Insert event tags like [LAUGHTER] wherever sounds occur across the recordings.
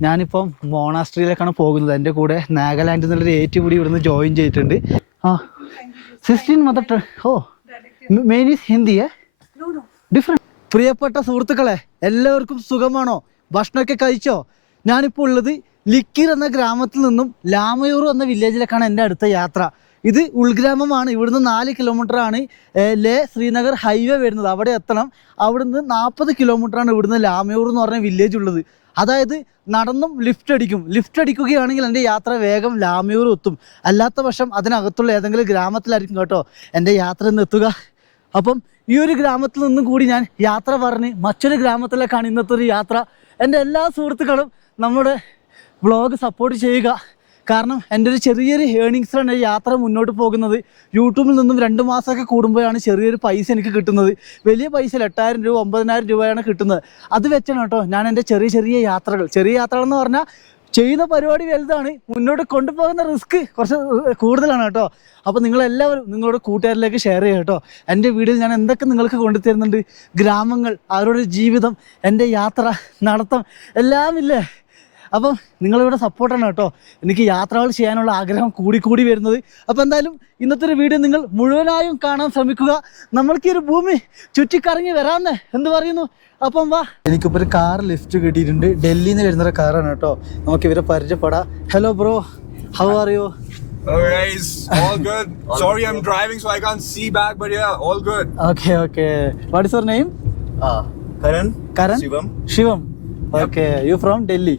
ഞാനിപ്പം മോണാസ്ട്രിയിലേക്കാണ് പോകുന്നത്. എന്റെ കൂടെ നാഗാലാൻഡിൽ എന്നുള്ളൊരു ഏറ്റ് കൂടി ഇവിടുന്ന് ജോയിൻ ചെയ്തിട്ടുണ്ട്. ആ. Sixteen mother oh. Main is ഹിന്ദിയെ ഡിഫറെന്റ് പ്രിയപ്പെട്ട സുഹൃത്തുക്കളെ എല്ലാവർക്കും സുഖമാണോ? ഭക്ഷണമൊക്കെ കഴിച്ചോ? ഞാനിപ്പോൾ ഉള്ളത് ലിക്കിർ എന്ന ഗ്രാമത്തിൽ നിന്നും ലാമയൂർ എന്ന വില്ലേജിലേക്കാണ് എന്റെ അടുത്ത യാത്ര. ഇത് ഉൾഗ്രാമമാണ്. ഇവിടുന്ന് നാല് ആണ്. ലേ ശ്രീനഗർ ഹൈവേ വരുന്നത്. അവിടെ എത്തണം. അവിടുന്ന് നാൽപ്പത് കിലോമീറ്ററാണ് ഇവിടുന്ന് ലാമയൂർ എന്ന് പറഞ്ഞ വില്ലേജ് ഉള്ളത്. അതായത് നടന്നും ലിഫ്റ്റ് അടിക്കും. ലിഫ്റ്റ് അടിക്കുകയാണെങ്കിൽ എന്റെ യാത്ര വേഗം ലാമയൂർ എത്തും. അല്ലാത്ത പക്ഷം അതിനകത്തുള്ള ഏതെങ്കിലും ഗ്രാമത്തിലായിരിക്കും കേട്ടോ എന്റെ യാത്ര ഇന്ന് എത്തുക. അപ്പം ഈ ഒരു ഗ്രാമത്തിൽ നിന്നും കൂടി ഞാൻ യാത്ര പറഞ്ഞ് മറ്റൊരു ഗ്രാമത്തിലേക്കാണ് ഇന്നത്തെ ഒരു യാത്ര. എന്റെ എല്ലാ സുഹൃത്തുക്കളും നമ്മുടെ വ്ളോഗ് സപ്പോർട്ട് ചെയ്യുക. കാരണം എന്റെ ഒരു ചെറിയൊരു ഏണിങ്സിലാണ് യാത്ര മുന്നോട്ട് പോകുന്നത്. യൂട്യൂബിൽ നിന്നും രണ്ട് മാസമൊക്കെ കൂടുമ്പോഴാണ് ചെറിയൊരു പൈസ എനിക്ക് കിട്ടുന്നത്. വലിയ പൈസ എട്ടായിരം രൂപ ഒമ്പതിനായിരം രൂപയാണ് കിട്ടുന്നത്. അത് വെച്ചാണ് കേട്ടോ ഞാൻ എന്റെ ചെറിയ ചെറിയ യാത്രകൾ. ചെറിയ യാത്രകൾ എന്ന് പറഞ്ഞാൽ ചെയ്യുന്ന പരിപാടി വലുതാണ് മുന്നോട്ട് കൊണ്ടുപോകുന്ന റിസ്ക് കുറച്ച് കൂടുതലാണ് കേട്ടോ. അപ്പോൾ നിങ്ങളെല്ലാവരും നിങ്ങളുടെ കൂട്ടുകാരിലേക്ക് ഷെയർ ചെയ്യുക കേട്ടോ. എന്റെ വീഡിയോയിൽ ഞാൻ എന്തൊക്കെ നിങ്ങൾക്ക് കൊണ്ടുതരുന്നുണ്ട്? ഗ്രാമങ്ങൾ അവരുടെ ജീവിതം എന്റെ യാത്ര നടത്തം എല്ലാം ഇല്ലേ അപ്പം നിങ്ങളിവിടെ സപ്പോർട്ടാണ് കേട്ടോ. എനിക്ക് യാത്രകൾ ചെയ്യാനുള്ള ആഗ്രഹം കൂടി കൂടി വരുന്നത്. അപ്പോൾ എന്തായാലും ഇന്നത്തെ ഒരു വീഡിയോ നിങ്ങൾ മുഴുവനായും കാണാൻ ശ്രമിക്കുക. നമ്മൾക്ക് ഈ ഒരു ഭൂമി ചുറ്റിക്കറങ്ങി വരാമെന്ന് എന്ത് പറയുന്നു? അപ്പം വാ. എനിക്കിപ്പോൾ ഒരു കാർ ലിഫ്റ്റ് കിട്ടിയിട്ടുണ്ട്. ഡൽഹിയിൽ നിന്ന് വരുന്ന ഒരു കാറാണ് കേട്ടോ. നമുക്ക് ഇവരെ പരിചയപ്പെടാം. Hello bro how are you all good. Sorry I'm driving so I can't see back, but yeah, all good. Okay okay what is your name Uh, Karan. Karan? Shivam. Shivam okay you from Delhi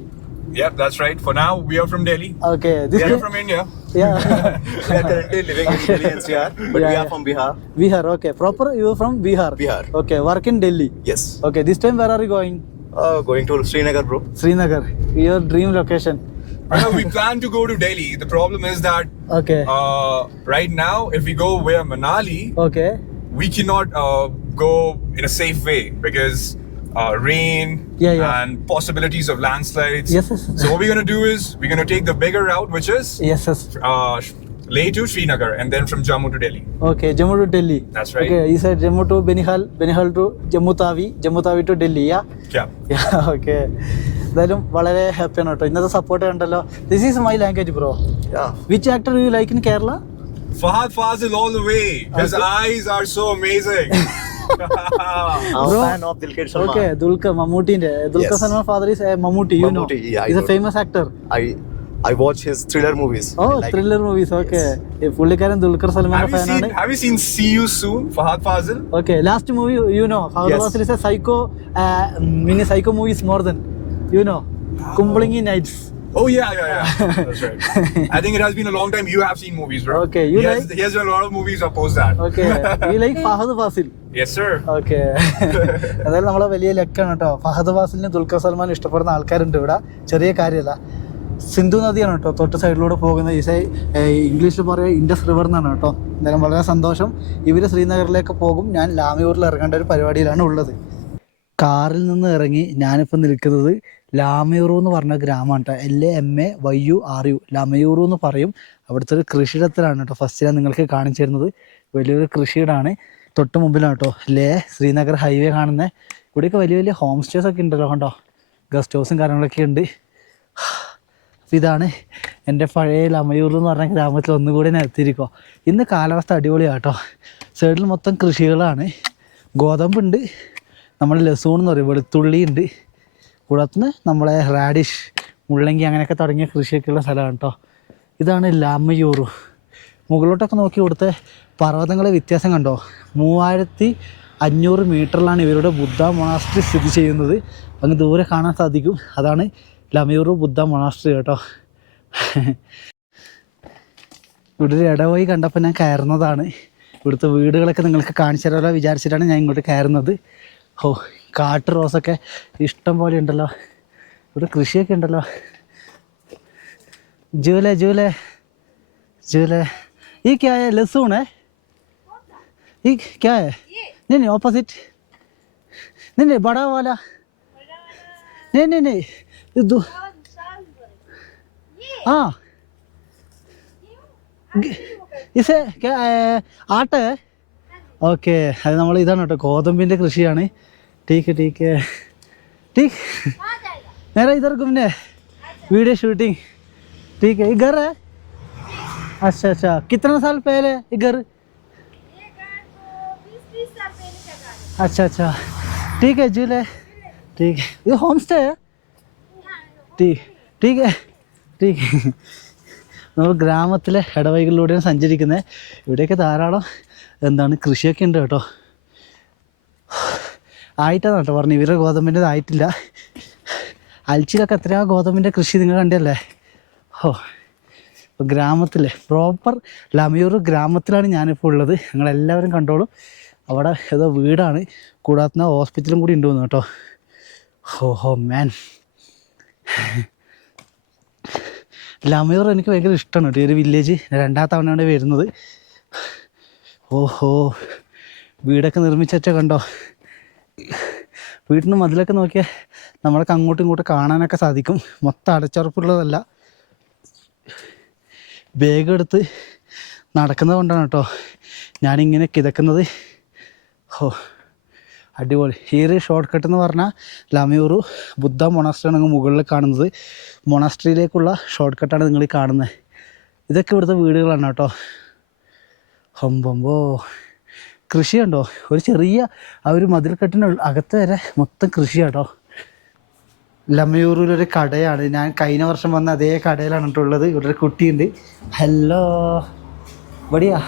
Yep, that's right. For now, we are from Delhi. Okay. This we are from India. [LAUGHS] Yeah. [LAUGHS] we are currently living in Delhi NCR, but yeah, we are yeah. from Bihar. Bihar, okay. Proper, you are from Bihar. Bihar. Okay, work in Delhi. Yes. Okay, this time where are you going? Uh, going to Srinagar, bro. Srinagar, your dream location. I know we plan to go to Delhi. The problem is that okay, uh, right now if we go where Manali, okay, we cannot uh, go in a safe way because uh, rain Yeah, yeah. and possibilities of landslides. Yes, yes. So what we're to do is we're to take the bigger route, which is yes, yes. uh, Leh to Srinagar, and then from Jammu to Delhi. Okay, Jammu to Delhi. That's right. Okay, you said Jammu to Benihal, Benihal to Jammu Tawi Jammu Tawi to Delhi, yeah? Yeah. okay എന്തായാലും വളരെ ഹാപ്പിയാണ് കേട്ടോ ഇന്നത്തെ support കണ്ടല്ലോ this is my language bro Yeah. Which actor you like in Kerala Fahad Fazil all the way. His eyes eyes are so okay Dulquer മമ്മൂട്ടിന്റെ Dulquer Yes. Salman father is Mammootty you know is a famous actor I I watch his thriller movies. Oh, like it. Thriller movies okay പുള്ളിക്കാരൻ Dulquer Salman have you Have you seen See You Soon? Fahad Fazil. Okay, last movie you know Fahadh Yes. Faasil a psycho psycho mini psycho movies more than you know Kumbalangi nights Oh yeah, yeah, yeah. That's right. I think it has been a long time. You have seen movies, bro. Okay, you he, like. has, he has done a lot of movies. opposed that. Okay, you like Fahadh Faasil yes, sir. Okay [LAUGHS] അതായത് നമ്മളെ വലിയ ലക്കാണ് കേട്ടോ ഫഹദ് ഫാസിലിനെ ദുൽഖർ സൽമാൻ ഇഷ്ടപ്പെടുന്ന ആൾക്കാരുണ്ട് ഇവിടെ ചെറിയ കാര്യമല്ല സിന്ധു നദിയാണ് കേട്ടോ തൊട്ട് സൈഡിലൂടെ പോകുന്ന ഈ സൈ ഇംഗ്ലീഷിൽ പറയുക ഇൻഡസ് റിവർ എന്നാണ് കേട്ടോ എന്തായാലും വളരെ സന്തോഷം ഇവർ ശ്രീനഗറിലേക്ക് പോകും ഞാൻ ലാമയൂരിൽ ഇറങ്ങേണ്ട ഒരു പരിപാടിയിലാണ് ഉള്ളത് കാറിൽ നിന്ന് ഇറങ്ങി ഞാനിപ്പോൾ നിൽക്കുന്നത് ലാമയൂറു എന്ന് പറഞ്ഞ ഗ്രാമമാണ് കേട്ടോ L A M A Y U R U Lamayuru എന്ന് പറയും. അവിടുത്തെ ഒരു കൃഷിയിടത്തിലാണ് കേട്ടോ ഫസ്റ്റ് ഞാൻ നിങ്ങൾക്ക് കാണിച്ചു തരുന്നത്. വലിയൊരു കൃഷിയിടാണ്. തൊട്ട് മുമ്പിലാണ് കേട്ടോ ലേ ശ്രീനഗർ ഹൈവേ കാണുന്നത് ഇവിടെയൊക്കെ വലിയ വലിയ ഹോം സ്റ്റേസ് ഒക്കെ ഉണ്ടല്ലോ കണ്ടോ? ഗസ്റ്റ് ഹൗസും കാര്യങ്ങളൊക്കെ ഉണ്ട്. അപ്പോൾ ഇതാണ് എന്റെ പഴയ ലമയൂർ എന്ന് പറഞ്ഞ ഗ്രാമത്തിൽ ഒന്നുകൂടി ഞാൻ എത്തിയിരിക്കുക ഇന്ന് കാലാവസ്ഥ അടിപൊളിയാണ് കേട്ടോ സൈഡിൽ മൊത്തം കൃഷികളാണ്. ഗോതമ്പുണ്ട്. നമ്മൾ ലസൂൺ എന്ന് പറയും വെളുത്തുള്ളി ഉണ്ട്. കൂടത്തുനിന്ന് നമ്മളെ റാഡിഷ് മുള്ളങ്കി അങ്ങനെയൊക്കെ തുടങ്ങിയ കൃഷിയൊക്കെയുള്ള സ്ഥലമാണ് കേട്ടോ ഇതാണ് ലാമയൂറു മുകളിലോട്ടൊക്കെ നോക്കി ഇവിടുത്തെ പർവതങ്ങളെ വ്യത്യാസം കണ്ടോ? മൂവായിരത്തി അഞ്ഞൂറ് മീറ്ററിലാണ് ഇവരുടെ ബുദ്ധ മൊണാസ്ട്രി സ്ഥിതി ചെയ്യുന്നത്. അങ്ങ് ദൂരെ കാണാൻ സാധിക്കും. അതാണ് ലമയൂർ ബുദ്ധ മൊണാസ്ട്രി കേട്ടോ. ഇവിടെ ഒരു ഇടവഴി കണ്ടപ്പോൾ ഞാൻ കയറുന്നതാണ്. ഇവിടുത്തെ വീടുകളൊക്കെ നിങ്ങൾക്ക് കാണിച്ചു തരാമല്ലോ വിചാരിച്ചിട്ടാണ് ഞാൻ ഇങ്ങോട്ട് കയറുന്നത്. ഓ കാട്ട് റോസൊക്കെ ഇഷ്ടം പോലെ ഉണ്ടല്ലോ ഇവിടെ കൃഷിയൊക്കെ ഉണ്ടല്ലോ ജൂലെ ജൂലെ ജൂലെ ഈ ക്യാ है लहसुन है ये क्या है नहीं नहीं ऑपोजिट नहीं नहीं बड़ा वाला नहीं नहीं नहीं ये दो हाँ ഇസേ ആട്ട ഓക്കെ അത് നമ്മൾ ഇതാണ് കേട്ടോ ഗോതമ്പിൻ്റെ കൃഷിയാണ് ടീക്ക് ടീക്ക് ടീക്ക് मेरा इधर घूमने वीडियो शूटिंग ठीक है ये घर है अच्छा अच्छा कितना साल पहले ये घर अच्छा अच्छा ठीक है झूले ठीक है ये होम स्टे है ठीक ठीक है ठीक നമ്മൾ ഗ്രാമത്തിലെ ഇടവഴികളിലൂടെയാണ് സഞ്ചരിക്കുന്നത് ഇവിടെയൊക്കെ ധാരാളം എന്താണ് കൃഷിയൊക്കെ ഉണ്ട് കേട്ടോ ആയിട്ടാണ് കേട്ടോ പറഞ്ഞു. ഇവരുടെ ഗോതമ്പിന്റെ ആയിട്ടില്ല. അൽച്ചിലൊക്കെ എത്രയാ ഗോതമ്പിന്റെ കൃഷി നിങ്ങൾ കണ്ടല്ലേ? ഓ ഗ്രാമത്തിലെ പ്രോപ്പർ ലമയൂർ ഗ്രാമത്തിലാണ് ഞാനിപ്പോൾ ഉള്ളത്. നിങ്ങളെല്ലാവരും കണ്ടോളും. അവിടെ ഏതോ വീടാണ്. കൂടാത്ത ഹോസ്പിറ്റലും കൂടി ഉണ്ട് കേട്ടോ. ഹോ ഹോ മാൻ ലമയൂർ എനിക്ക് ഭയങ്കര ഇഷ്ടമാണ് കേട്ടോ. ഒരു വില്ലേജ് രണ്ടാം തവണയാണ് വരുന്നത്. ഓഹോ വീടൊക്കെ നിർമ്മിച്ചൊക്കെ കണ്ടോ? വീട്ടിന് മതിലൊക്കെ നോക്കിയാൽ നമ്മളൊക്കെ അങ്ങോട്ടും ഇങ്ങോട്ടും കാണാനൊക്കെ സാധിക്കും. മൊത്തം അടച്ചുറപ്പുള്ളതല്ല. ബാഗ് എടുത്ത് നടക്കുന്നത് കൊണ്ടാണ് കേട്ടോ ഞാനിങ്ങനെ കിതക്കുന്നത്. ഹോ അടിപൊളി. ഈ ഒരു ഷോർട്ട് കട്ട് എന്ന് പറഞ്ഞാൽ ലമയൂറു ബുദ്ധ മൊണാസ്ട്രിയാണ് അങ്ങ് മുകളിൽ കാണുന്നത്. മൊണാസ്ട്രിയിലേക്കുള്ള ഷോർട്ട് കട്ടാണ് നിങ്ങൾ കാണുന്നത്. ഇതൊക്കെ ഇവിടുത്തെ വീടുകളാണ് കേട്ടോ. ഹൊമ്പൊമ്പോ കൃഷിയുണ്ടോ? ഒരു ചെറിയ ആ ഒരു മതിൽക്കെട്ടിന് അകത്ത് വരെ മൊത്തം കൃഷിയാട്ടോ. ലമയൂറിലൊരു കടയാണ്. ഞാൻ കഴിഞ്ഞ വർഷം വന്ന അതേ കടയിലാണ് കേട്ടുള്ളത് ഇവിടെ ഒരു കുട്ടിയുണ്ട്. ഹലോ. ബടിയാ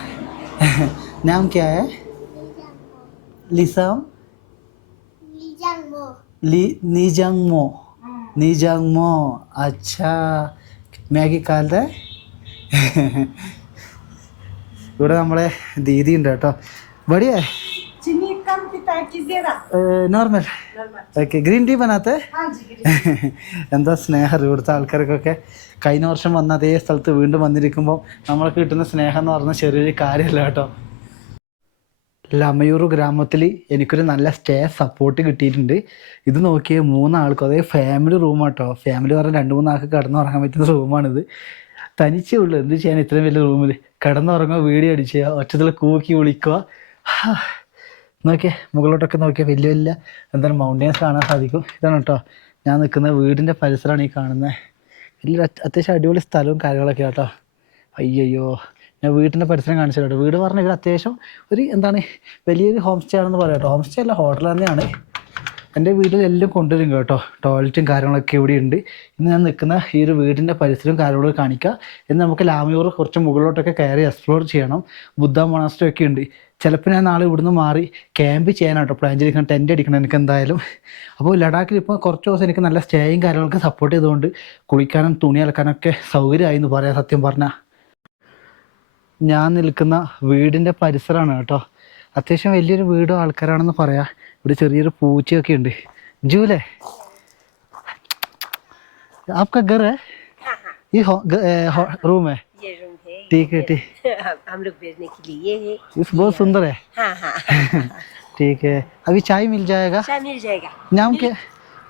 ഞാൻ ക്യാ ലിസാം? നീജാങ്മോ. നീജാങ്മോ. അച്ഛാ. മാഗിക്കാലത്ത് ഇവിടെ നമ്മളെ ദീദി ഉണ്ട് കേട്ടോ. ബടിയേ चीनी कम पीता है कि ज्यादा നോർമൽ ഓക്കെ ഗ്രീൻ ടീ ബനാത്തെ हाँ जी എന്താ സ്നേഹം ഇവിടുത്തെ ആൾക്കാർക്കൊക്കെ കഴിഞ്ഞ വർഷം വന്ന അതേ സ്ഥലത്ത് വീണ്ടും വന്നിരിക്കുമ്പോൾ നമ്മൾക്ക് കിട്ടുന്ന സ്നേഹം എന്ന് പറഞ്ഞാൽ ചെറിയൊരു കാര്യമല്ല കേട്ടോ ലമയൂർ ഗ്രാമത്തിൽ എനിക്കൊരു നല്ല സ്റ്റേ സപ്പോർട്ട് കിട്ടിയിട്ടുണ്ട് ഇത് നോക്കിയ മൂന്നാൾക്കും അതേ ഫാമിലി റൂം കേട്ടോ ഫാമിലി പറഞ്ഞാൽ രണ്ട് മൂന്നാൾക്ക് കിടന്നുറങ്ങാൻ പറ്റുന്ന റൂമാണിത് തനിച്ചേ ഉള്ളൂ എന്ത് ചെയ്യാൻ ഇത്രയും വലിയ റൂമിൽ കിടന്നുറങ്ങുക വീഡിയോ അടിക്കുക ഒറ്റത്തിൽ കൂക്കി വിളിക്കുക ഹാ. [SIGHS] നോക്കിയേ മുകളിലോട്ടൊക്കെ നോക്കിയാൽ വലിയ വലിയ എന്താണ് മൗണ്ടൻസ് കാണാൻ സാധിക്കും. ഇതാണ് കേട്ടോ ഞാൻ നിൽക്കുന്ന വീടിന്റെ പരിസരമാണ് ഈ കാണുന്നത് വലിയൊരു അത്യ- അത്യാവശ്യം അടിപൊളി സ്ഥലവും കാര്യങ്ങളൊക്കെ കേട്ടോ അയ്യയ്യോ ഞാൻ വീട്ടിന്റെ പരിസരം കാണിച്ചു കേട്ടോ വീട് പറഞ്ഞാൽ ഇവിടെ അത്യാവശ്യം ഒരു എന്താണ് വലിയൊരു ഹോം സ്റ്റേ ആണെന്ന് പറയാം കേട്ടോ ഹോം സ്റ്റേ അല്ല ഹോട്ടൽ തന്നെയാണ്. എന്റെ വീട്ടിൽ എല്ലാം കൊണ്ടുവരും കേട്ടോ. ടോയ്ലറ്റും കാര്യങ്ങളൊക്കെ ഇവിടെ ഉണ്ട് ഇന്ന് ഞാൻ നിൽക്കുന്ന ഈ ഒരു വീടിന്റെ പരിസരവും കാര്യങ്ങളൊക്കെ കാണിക്കുക എന്ന് നമുക്ക് ലാമിയൂർ കുറച്ച് മുകളിലോട്ടൊക്കെ കയറി എക്സ്പ്ലോർ ചെയ്യണം. ബുദ്ധ മൊണാസ്റ്ററി ഒക്കെ ഉണ്ട്. ചിലപ്പോൾ ഞാൻ നാളെ ഇവിടുന്ന് മാറി ക്യാമ്പ് ചെയ്യാനാട്ടോ പ്ലാൻ ചെയ്തിരിക്കണം ടെന്റ് അടിക്കണം എനിക്ക് എന്തായാലും. അപ്പോൾ ലഡാക്കിൽ ഇപ്പോൾ കുറച്ച് ദിവസം എനിക്ക് നല്ല സ്റ്റേയും കാര്യങ്ങളൊക്കെ സപ്പോർട്ട് ചെയ്തുകൊണ്ട് കുളിക്കാനും തുണി അലക്കാനൊക്കെ സൗകര്യമായി എന്ന് പറയാം സത്യം പറഞ്ഞാൽ. ഞാൻ നിൽക്കുന്ന വീടിന്റെ പരിസരമാണ് കേട്ടോ. അത്യാവശ്യം വലിയൊരു വീടും ആൾക്കാരാണെന്ന് പറയാം. ഇവിടെ ചെറിയൊരു പൂച്ചയൊക്കെ ഉണ്ട് ജൂലേ आपका घर है ये हो, ग, ए, हो, रूम है ये रूम है ठीक है ठीक हम- हम लोग भेजने के लिए ये है इस बहुत सुंदर है [LAUGHS] हाँ हाँ ठीक है अभी चाय मिल जाएगा चाय मिल जाएगा नाम क्या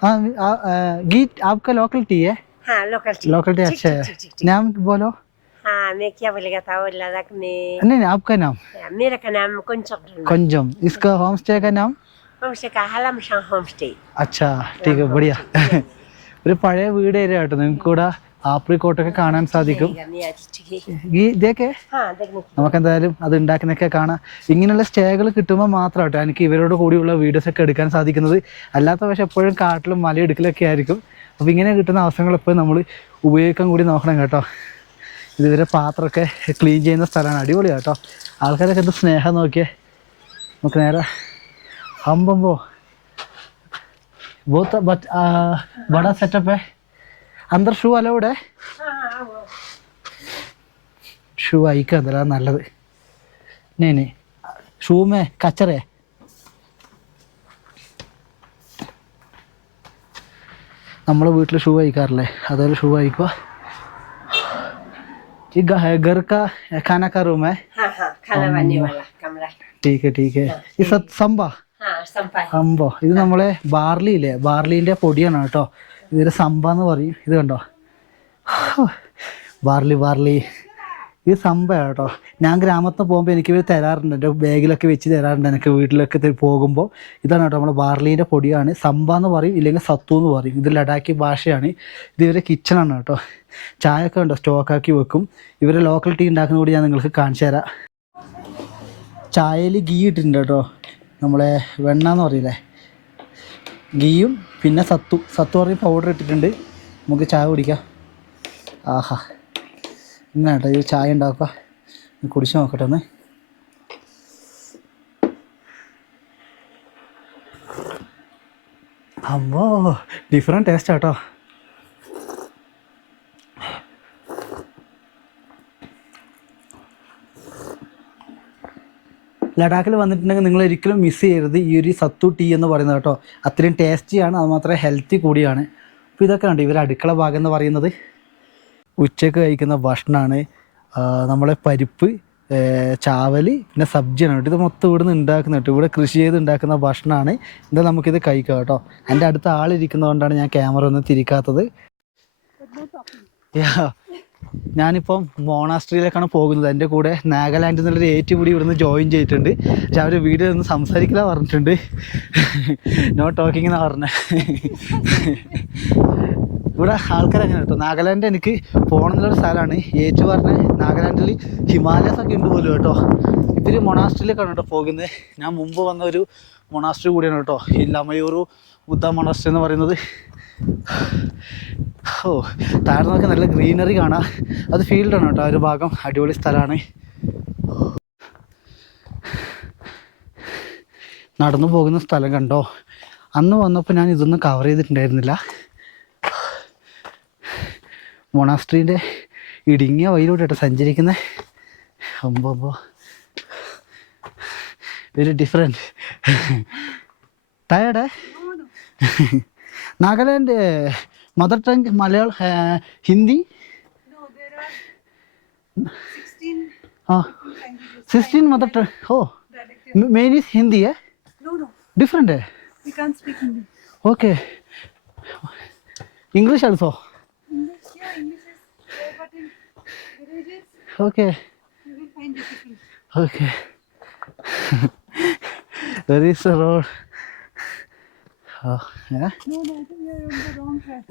हाँ आ, आ, गीत आपका लोकल टी है हाँ लोकल टी लोकल टी ठीक, अच्छा ठीक, है ठीक, ठीक, ठीक। नाम बोलो हाँ मैं क्या बोलेगा था वो लद्दाख में नहीं नहीं आपका नाम मेरा का नाम कुंचक कंजम इसका होम स्टे का नाम होम स्टे का हलम शाह होम स्टे അച്ഛാ ടീക്ക് ബടിയ ഒരു പഴയ വീട് ഏരിയ കേട്ടോ നിങ്ങൾക്ക് കൂടെ ആപ്രിക്കോട്ടൊക്കെ കാണാൻ സാധിക്കും मैं आज ठीक है ഈ ഇതൊക്കെ हाँ देखने के നമുക്ക് എന്തായാലും അത് ഉണ്ടാക്കുന്നൊക്കെ കാണാം ഇങ്ങനെയുള്ള സ്റ്റേകൾ കിട്ടുമ്പോൾ മാത്രം കേട്ടോ എനിക്ക് ഇവരോട് കൂടിയുള്ള വീഡിയോസ് ഒക്കെ എടുക്കാൻ സാധിക്കുന്നത് അല്ലാത്ത പക്ഷെ എപ്പോഴും കാട്ടിലും മലയിടുക്കലൊക്കെ ആയിരിക്കും അപ്പോൾ ഇങ്ങനെ കിട്ടുന്ന അവസരങ്ങൾ എപ്പോഴും നമ്മൾ ഉപയോഗിക്കാൻ കൂടി നോക്കണം കേട്ടോ ഇതുവരെ പാത്രമൊക്കെ ക്ലീൻ ചെയ്യുന്ന സ്ഥലമാണ് അടിപൊളി കേട്ടോ ആൾക്കാരൊക്കെ എന്ത് സ്നേഹം നോക്കിയേ നമുക്ക് നേരെ ഹമ്പമ്പോ बहुत बच, आ, बड़ा सेटअप है अंदर ഷൂ അലൗഡ് है हाँ हाँ वो ഷൂ അയക്കുക അതല്ല നല്ലത് നേ നേ ഷൂ മേ കച്ചറേ നമ്മളെ വീട്ടിൽ ഷൂ അയക്കാറില്ലേ അതുപോലെ ഷൂ അയക്കുക ഈ घर का खाना का रूम है हाँ हाँ खाना बनाने वाला कमरा ठीक है ठीक है ഈ സത് സംഭോ ഇത് നമ്മളെ ബാർലി ഇല്ലേ ബാർലിന്റെ പൊടിയാണ് കേട്ടോ. ഇതൊരു സംഭ എന്ന് പറയും. ഇത് കണ്ടോ? Barley barley. ഈ സംഭവമാണ് കേട്ടോ. ഞാൻ ഗ്രാമത്തിൽ പോകുമ്പോൾ എനിക്ക് ഇവർ തരാറുണ്ട്. എന്റെ ബാഗിലൊക്കെ വെച്ച് തരാറുണ്ട്. എനിക്ക് വീട്ടിലൊക്കെ പോകുമ്പോൾ ഇതാണ് കേട്ടോ നമ്മൾ ബാർലീന്റെ പൊടിയാണ്. സംഭ എന്ന് പറയും ഇല്ലെങ്കിൽ സത്തു എന്ന് പറയും. ഇത് ലഡാക്കി ഭാഷയാണ്. ഇത് ഇവരെ കിച്ചണാണ് കേട്ടോ. ചായ ഒക്കെ ഉണ്ടോ സ്റ്റോക്കാക്കി വെക്കും. ഇവരെ ലോക്കൽ ടീ ഉണ്ടാക്കുന്ന കൂടി ഞാൻ നിങ്ങൾക്ക് കാണിച്ചു തരാം. ചായയിൽ ഗീ ഇട്ടിട്ടുണ്ട് കേട്ടോ. നമ്മളെ വെണ്ണ എന്ന് പറയില്ലേ? ഗീയും പിന്നെ സത്തു. സത്തു പറഞ്ഞ് പൗഡർ ഇട്ടിട്ടുണ്ട്. നമുക്ക് ചായ കുടിക്കാം. ആഹാ. ഇങ്ങനെ കേട്ടോ ഈ ചായ ഉണ്ടാക്കുക. കുടിച്ച് നോക്കട്ടെ ഒന്ന്. അമ്മോ ഡിഫറെന്റ് ടേസ്റ്റ് ലഡാക്കിൽ വന്നിട്ടുണ്ടെങ്കിൽ നിങ്ങൾ ഒരിക്കലും മിസ് ചെയ്യരുത്. ഈ ഒരു സത്തു ടീ എന്ന് പറയുന്നത് കേട്ടോ. അത്രയും ടേസ്റ്റിയാണ് അതുമാത്രം ഹെൽത്തി കൂടിയാണ്. അപ്പോൾ ഇതൊക്കെ ഉണ്ട് ഇവർ അടുക്കള ഭാഗം എന്ന് പറയുന്നത്. ഉച്ചയ്ക്ക് കഴിക്കുന്ന ഭക്ഷണമാണ് നമ്മളെ പരിപ്പ് ചാവൽ ചാവൽ പിന്നെ സബ്ജിയാണ് കേട്ടോ. ഇത് മൊത്തം ഇവിടെ നിന്ന് ഉണ്ടാക്കുന്ന കേട്ടോ. ഇവിടെ കൃഷി ചെയ്ത് ഉണ്ടാക്കുന്ന ഭക്ഷണമാണ് എന്താ നമുക്കിത് കഴിക്കാം കേട്ടോ. എന്റെ അടുത്ത ആളിരിക്കുന്നതുകൊണ്ടാണ് ഞാൻ ക്യാമറ ഒന്നും തിരിക്കാത്തത്. ഞാനിപ്പം മോണാസ്ട്രിയിലേക്കാണ് പോകുന്നത്. എന്റെ കൂടെ നാഗാലാൻഡിൽ നിന്നുള്ളൊരു ഏറ്റുകൂടി ഇവിടുന്ന് ജോയിൻ ചെയ്തിട്ടുണ്ട്. പക്ഷെ അവർ വീഡിയോ ഒന്ന് സംസാരിക്കില്ല പറഞ്ഞിട്ടുണ്ട്. നോ ടോക്കിംഗ് എന്നാണ് പറഞ്ഞത് ഇവിടെ ആൾക്കാർ അങ്ങനെ കേട്ടോ. നാഗാലാൻഡ് എനിക്ക് പോകണം എന്നുള്ളൊരു സ്ഥലമാണ്. ഏറ്റു പറഞ്ഞ നാഗാലാൻഡിൽ ഹിമാലയസ് ഒക്കെ ഉണ്ട് പോലും കേട്ടോ. ഇവർ മൊണാസ്ട്രിയിലേക്കാണ് കേട്ടോ പോകുന്നത്. ഞാൻ മുമ്പ് വന്ന ഒരു മൊണാസ്ട്രി കൂടിയാണ് കേട്ടോ. ഈ ലമയൂറു ബുദ്ധ മൊണാസ്ട്രി എന്ന് പറയുന്നത്. ഓ താഴെ നോക്കി നല്ല ഗ്രീനറി കാണാം. അത് ഫീൽഡാണ് കേട്ടോ ഒരു ഭാഗം അടിപൊളി സ്ഥലമാണ്. നടന്നു പോകുന്ന സ്ഥലം കണ്ടോ? അന്ന് വന്നപ്പോൾ ഞാൻ ഇതൊന്നും കവർ ചെയ്തിട്ടുണ്ടായിരുന്നില്ല. മൊണാസ്ട്രീന്റെ ഇടുങ്ങിയ വഴിയിലൂടെ കേട്ടോ സഞ്ചരിക്കുന്നത് അമ്പോ very different tired Nagaland mother tongue Malayalam Hindi No, there 16 ആ sixteen mother tongue oh. Main is Hindi a different. Okay English also English, yeah, English is a but in villages okay you will find difficult. Okay where is the Road No, no, I think we are on the wrong track.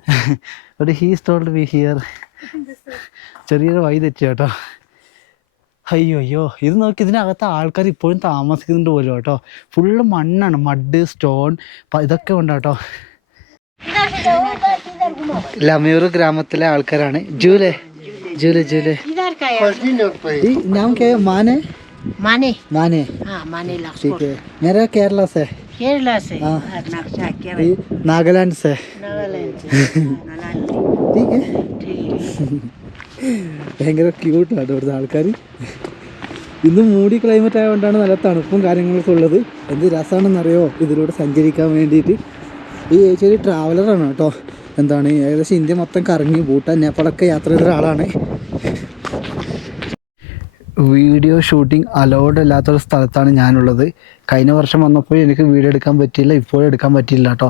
But he's told be here I think this way. ചെറിയൊരു വഴി തെറ്റി കേട്ടോ അയ്യോ അയ്യോ ഇത് നോക്കി ഇതിനകത്ത് ആൾക്കാർ ഇപ്പോഴും താമസിക്കുന്നുണ്ട് പോലും കേട്ടോ ഫുള്ള് മണ്ണാണ് മഡ് സ്റ്റോൺ ഇതൊക്കെ ഉണ്ട് കേട്ടോ ലമയൂർ ഗ്രാമത്തിലെ ആൾക്കാരാണ് ജൂലെ ജൂലെ ജൂലെ इधर का है ഈ നാം കേ മാനെ माने മാനെ हाँ माने लक्ष्मण ठीक है मेरा केरला से केरला से हाँ। नक्शा क्या ഈ നാഗാലാൻഡ് से नागालैंड से नागालैंड ठीक है ठीक ഭയങ്കര ക്യൂട്ടാണ് ഇവിടുത്തെ ആൾക്കാർ ഇന്ന് മൂടി ക്ലൈമറ്റ് ആയതുകൊണ്ടാണ് നല്ല തണുപ്പും കാര്യങ്ങളൊക്കെ ഉള്ളത് എന്ത് രസമാണെന്നറിയോ ഇതിലൂടെ സഞ്ചരിക്കാൻ വേണ്ടിയിട്ട് ഈ ഏച്ചിയൊരു ട്രാവലറാണ് കേട്ടോ എന്താണ് ഏകദേശം ഇന്ത്യ മൊത്തം കറങ്ങി ഭൂട്ടാൻ നേപ്പാളൊക്കെ യാത്ര ചെയ്ത ഒരാളാണ് വീഡിയോ ഷൂട്ടിംഗ് അലൗഡ് അല്ലാത്തൊരു സ്ഥലത്താണ് ഞാനുള്ളത്. കഴിഞ്ഞ വർഷം വന്നപ്പോൾ എനിക്ക് വീഡിയോ എടുക്കാൻ പറ്റിയില്ല ഇപ്പോഴും എടുക്കാൻ പറ്റിയില്ല കേട്ടോ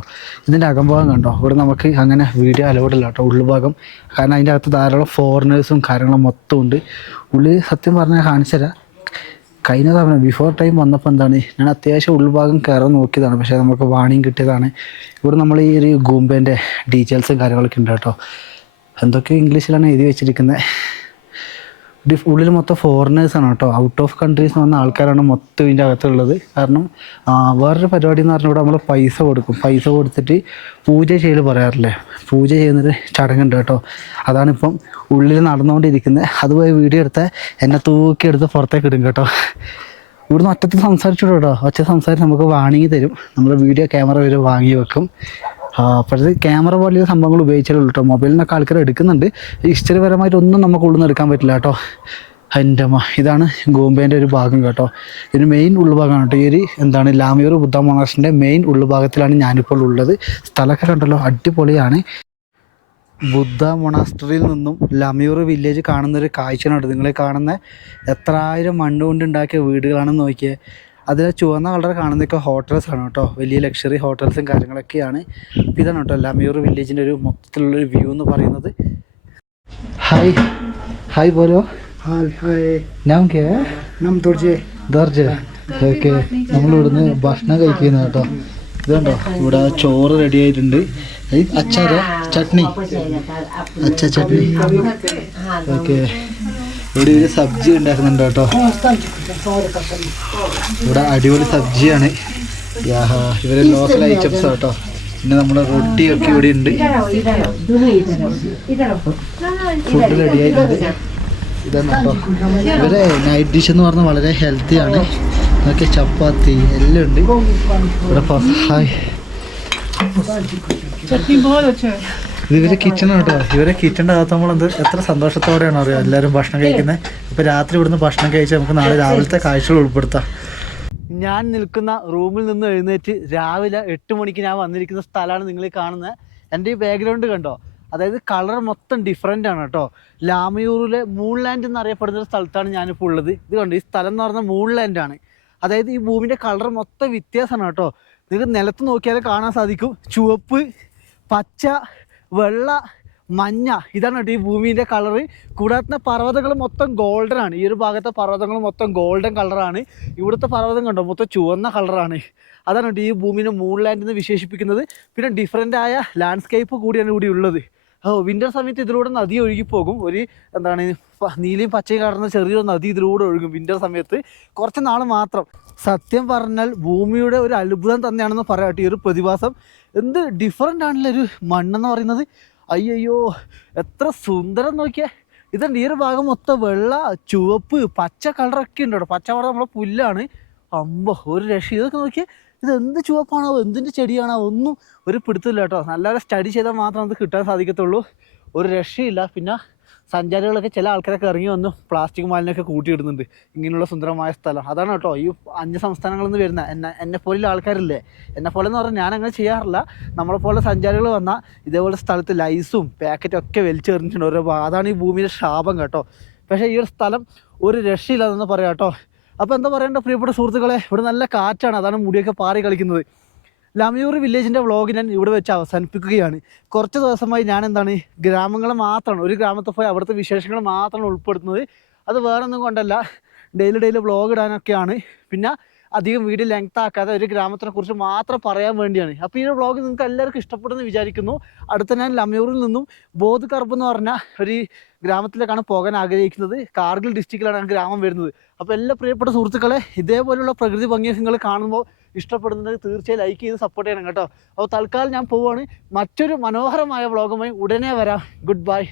ഇതിന്റെ അകംഭാഗം കണ്ടോ? ഇവിടെ നമുക്ക് അങ്ങനെ വീഡിയോ അലൗഡ് അല്ല കേട്ടോ ഉള്ളുഭാഗം കാരണം അതിന്റെ അകത്ത് ധാരാളം ഫോറിനേഴ്സും കാര്യങ്ങളും മൊത്തം ഉണ്ട്. ഉള്ളിൽ സത്യം പറഞ്ഞാൽ കാണിച്ചുതരാം കഴിഞ്ഞ തവണ ബിഫോർ ടൈം വന്നപ്പോൾ എന്താണ് ഞാൻ അത്യാവശ്യം ഉൾഭാഗം കയറാൻ നോക്കിയതാണ്. പക്ഷേ നമുക്ക് വാണിങ് കിട്ടിയതാണ്. ഇവിടെ നമ്മൾ ഈ ഒരു ഗൂമ്പേന്റെ ഡീറ്റെയിൽസും കാര്യങ്ങളൊക്കെ ഉണ്ട് കേട്ടോ എന്തൊക്കെയോ ഇംഗ്ലീഷിലാണ് എഴുതി വെച്ചിരിക്കുന്നത് ഡിഫ് ഉള്ളിൽ മൊത്തം ഫോറിനേഴ്സാണ് കേട്ടോ. ഔട്ട് ഓഫ് കൺട്രീസ് വന്ന ആൾക്കാരാണ് മൊത്തം ഇതിന്റെ അകത്തുള്ളത്. കാരണം വേറൊരു പരിപാടി എന്ന് പറഞ്ഞാൽ ഇവിടെ നമ്മൾ പൈസ കൊടുക്കും. പൈസ കൊടുത്തിട്ട് പൂജ ചെയ്യൽ പറയാറില്ലേ? പൂജ ചെയ്യുന്നൊരു ചടങ്ങുണ്ട് കേട്ടോ. അതാണിപ്പം ഉള്ളിൽ നടന്നുകൊണ്ടിരിക്കുന്നത് അതുപോലെ വീഡിയോ എടുത്താൽ എന്നെ തൂക്കിയെടുത്ത് പുറത്തേക്ക് ഇടും കേട്ടോ. ഇവിടുന്ന് ഒറ്റത്തിൽ സംസാരിച്ചു കേട്ടോ. ഒറ്റ സംസാരിച്ച് നമുക്ക് വാണിങ്ങി തരും. നമ്മൾ വീഡിയോ ക്യാമറ വരെ വാങ്ങി വെക്കും. അപ്പോഴത്തെ ക്യാമറ പോലെയുള്ള സംഭവങ്ങൾ ഉപയോഗിച്ചാലേ കേട്ടോ കേട്ടോ മൊബൈലിനൊക്കെ ആൾക്കാർ എടുക്കുന്നുണ്ട്. ഹിസ്റ്ററിപരമായിട്ടൊന്നും നമുക്ക് ഉള്ളിൽ നിന്ന് എടുക്കാൻ പറ്റില്ല കേട്ടോ എന്റെ അമ്മ ഇതാണ് ഗോംബേന്റെ ഒരു ഭാഗം കേട്ടോ. ഇതിന് മെയിൻ ഉൾഭാഗമാണ് കേട്ടോ ഈ ഒരു എന്താണ് ലാമിയൂർ ബുദ്ധ മോണാസിന്റെ മെയിൻ ഉൾഭാഗത്തിലാണ് ഞാനിപ്പോൾ ഉള്ളത്. സ്ഥലമൊക്കെ കണ്ടല്ലോ അടിപൊളിയാണ്. ബുദ്ധ മൊണാസ്ട്രിയിൽ നിന്നും ലമിയൂർ വില്ലേജ് കാണുന്നൊരു കാഴ്ചയാണ് നിങ്ങൾ കാണുന്ന എത്രായിരം മണ്ണ് ഉണ്ടാക്കിയ വീടുകളാണെന്ന് നോക്കിയേ. അതിൽ ചുവന്ന കളർ കാണുന്നതൊക്കെ ഹോട്ടൽസ് ആണ് കേട്ടോ. വലിയ ലക്ഷറി ഹോട്ടൽസും കാര്യങ്ങളൊക്കെയാണ്. ഇതാണ് കേട്ടോ ലമയൂർ വില്ലേജിന്റെ ഒരു മൊത്തത്തിലുള്ളൊരു വ്യൂ എന്ന് പറയുന്നത്. ഹായ് ഹായ് പോലോ നാം കേ നാം ഓക്കെ നമ്മളിവിടുന്ന് ഭക്ഷണം കഴിക്കുന്നത് കേട്ടോ. ഇതുണ്ടോ? ഇവിടെ ചോറ് റെഡി ആയിട്ടുണ്ട്. അച്ചാറ്? ചട്നി? അച്ഛ ചട്നി. ഓക്കെ ഇവിടെ ഒരു സബ്ജി ഉണ്ടാക്കുന്നുണ്ട് കേട്ടോ. ഇവിടെ അടിപൊളി സബ്ജിയാണ്. ഇവർ ലോക്കൽ ഐറ്റംസ് കേട്ടോ. പിന്നെ നമ്മുടെ റൊട്ടിയൊക്കെ ഇവിടെ ഉണ്ട്. ഫുഡ് റെഡി ആയിട്ടുണ്ട്. ഇതാണ് കേട്ടോ. ഇവരെ നൈറ്റ് ഡിഷ് എന്ന് പറഞ്ഞാൽ വളരെ ഹെൽത്തി ആണ്. ഇതൊക്കെ ചപ്പാത്തി എല്ലാം ഉണ്ട്. ഇവിടെ ഹായ് ഇത് ഇവരെ കിച്ചൺ കേട്ടോ. ഇവരെ കിച്ചണിന്റെ അകത്ത് നമ്മളെന്ത് എത്ര സന്തോഷത്തോടെയാണ് അറിയാം എല്ലാവരും ഭക്ഷണം കഴിക്കുന്നത് ഇപ്പൊ രാത്രി ഇവിടുന്ന് ഭക്ഷണം കഴിച്ച് നമുക്ക് നാളെ രാവിലത്തെ കാഴ്ചകൾ ഉൾപ്പെടുത്താം. ഞാൻ നിൽക്കുന്ന റൂമിൽ നിന്ന് എഴുന്നേറ്റ് രാവിലെ എട്ട് മണിക്ക് ഞാൻ വന്നിരിക്കുന്ന സ്ഥലമാണ് നിങ്ങൾ കാണുന്നത് എന്റെ ഈ ബാക്ക്ഗ്രൗണ്ട് കണ്ടോ? അതായത് കളർ മൊത്തം ഡിഫറെന്റ് ആണ് കേട്ടോ. ലാമയൂറിലെ മൂൺലാൻഡ് എന്നറിയപ്പെടുന്ന ഒരു സ്ഥലത്താണ് ഞാനിപ്പോൾ ഉള്ളത്. ഇത് കണ്ടോ? ഈ സ്ഥലം എന്ന് പറഞ്ഞാൽ മൂൺലാൻഡ് ആണ്. അതായത് ഈ ഭൂമിന്റെ കളർ മൊത്തം വ്യത്യാസമാണ് കേട്ടോ. നിങ്ങൾക്ക് നിലത്ത് നോക്കിയാൽ കാണാൻ സാധിക്കും. ചുവപ്പ് പച്ച വെള്ള മഞ്ഞ ഇതാണ് കേട്ടോ ഈ ഭൂമിന്റെ കളറ് കൂടാത്ത പർവതങ്ങൾ മൊത്തം ഗോൾഡൻ ആണ്. ഈ ഒരു ഭാഗത്തെ പർവതങ്ങൾ മൊത്തം ഗോൾഡൻ കളറാണ് ഇവിടുത്തെ പർവതം കണ്ടോ? മൊത്തം ചുവന്ന കളറാണ് അതാണ് കേട്ടോ ഈ ഭൂമിനെ മൂൺലാൻഡ് എന്ന് വിശേഷിപ്പിക്കുന്നത്. പിന്നെ ഡിഫറെന്റ് ആയ ലാൻഡ്സ്കേപ്പ് കൂടിയാണ് ഇവിടെ ഉള്ളത്. ഓ വിന്റർ സമയത്ത് ഇതിലൂടെ നദി ഒഴുകിപ്പോകും. ഒരു എന്താണ് നീലയും പച്ചയും കടന്ന ചെറിയൊരു നദി ഇതിലൂടെ ഒഴുകും വിന്റർ സമയത്ത്. കുറച്ച് നാൾ മാത്രം. സത്യം പറഞ്ഞാൽ ഭൂമിയുടെ ഒരു അത്ഭുതം തന്നെയാണെന്ന് പറയാട്ടെ ഈ ഒരു പ്രതിഭാസം. എന്ത് ഡിഫറെന്റ് ആണല്ലോ ഒരു മണ്ണെന്ന് പറയുന്നത്? അയ്യോ എത്ര സുന്ദരം നോക്കിയാൽ ഇതുണ്ട് ഈ ഒരു ഭാഗം മൊത്തം വെള്ള ചുവപ്പ് പച്ച കളറൊക്കെ ഉണ്ട് കേട്ടോ. പച്ച കളർ നമ്മളെ പുല്ലാണ്. അമ്പോ ഒരു രക്ഷ. ഇതൊക്കെ നോക്കിയാൽ ഇത് എന്ത് ചുവപ്പാണോ എന്തിന്റെ ചെടിയാണോ ഒന്നും ഒരു പിടുത്തമില്ല കേട്ടോ. നല്ലപോലെ സ്റ്റഡി ചെയ്താൽ മാത്രം നമുക്ക് കിട്ടാൻ സാധിക്കത്തുള്ളൂ. ഒരു രക്ഷയില്ല. പിന്നെ സഞ്ചാരികളൊക്കെ ചില ആൾക്കാരൊക്കെ ഇറങ്ങി വന്നു പ്ലാസ്റ്റിക് മാലിന്യമൊക്കെ കൂട്ടിയിടുന്നുണ്ട്. ഇങ്ങനെയുള്ള സുന്ദരമായ സ്ഥലം. അതാണ് കേട്ടോ ഈ അന്യ സംസ്ഥാനങ്ങളിൽ നിന്ന് വരുന്ന എന്നെ എന്നെ പോലുള്ള ആൾക്കാരില്ലേ? എന്നെ പോലെ എന്ന് പറഞ്ഞാൽ ഞാൻ അങ്ങനെ ചെയ്യാറില്ല. നമ്മളെ പോലെ സഞ്ചാരികൾ വന്നാൽ ഇതേപോലെ സ്ഥലത്ത് ലൈസും പാക്കറ്റും ഒക്കെ വലിച്ചെറിഞ്ഞിട്ടുണ്ട്. ഓരോ അതാണ് ഈ ഭൂമിയുടെ ശാപം കേട്ടോ. പക്ഷേ ഈ ഒരു സ്ഥലം ഒരു രക്ഷയില്ലാതെന്ന് പറയാം കേട്ടോ. അപ്പോൾ എന്താ പറയേണ്ട പ്രിയപ്പെട്ട സുഹൃത്തുക്കളെ? ഇവിടെ നല്ല കാറ്റാണ്. അതാണ് മുടിയൊക്കെ പാറി കളിക്കുന്നത്. ലമയൂർ വില്ലേജിന്റെ വ്ളോഗ് ഞാൻ ഇവിടെ വെച്ച് അവസാനിപ്പിക്കുകയാണ്. കുറച്ച് ദിവസമായി ഞാൻ എന്താണ് ഗ്രാമങ്ങൾ മാത്രമാണ് ഒരു ഗ്രാമത്തിൽ പോയി അവിടുത്തെ വിശേഷങ്ങൾ മാത്രമാണ് ഉൾപ്പെടുത്തുന്നത്. അത് വേറെ ഒന്നും കൊണ്ടല്ല ഡെയിലി ഡെയിലി വ്ളോഗ് ഇടാനൊക്കെയാണ്. പിന്നെ അധികം വീഡിയോ ലെങ്ത് ആക്കാതെ ഒരു ഗ്രാമത്തിനെ കുറിച്ച് മാത്രം പറയാൻ വേണ്ടിയാണ്. അപ്പോൾ ഈ വ്ളോഗ് നിങ്ങൾക്ക് എല്ലാവർക്കും ഇഷ്ടപ്പെടുന്നു വിചാരിക്കുന്നു. അടുത്ത ഞാൻ ലമയൂറിൽ നിന്നും ബോധ് കർബ് എന്ന് പറഞ്ഞ ഒരു ഗ്രാമത്തിലേക്കാണ് പോകാൻ ആഗ്രഹിക്കുന്നത്. കാർഗിൽ ഡിസ്ട്രിക്റ്റിലാണ് ഗ്രാമം വരുന്നത്. അപ്പോൾ എല്ലാ പ്രിയപ്പെട്ട സുഹൃത്തുക്കളെ ഇതേപോലെയുള്ള പ്രകൃതി ഭംഗി നിങ്ങൾ കാണുമ്പോൾ ഇഷ്ടപ്പെടുന്നത് തീർച്ചയായും ലൈക്ക് ചെയ്ത് സപ്പോർട്ട് ചെയ്യണം കേട്ടോ. അപ്പോൾ തൽക്കാലം ഞാൻ പോവുകയാണ് മറ്റൊരു മനോഹരമായ വ്ളോഗുമായി ഉടനെ വരാം. Good by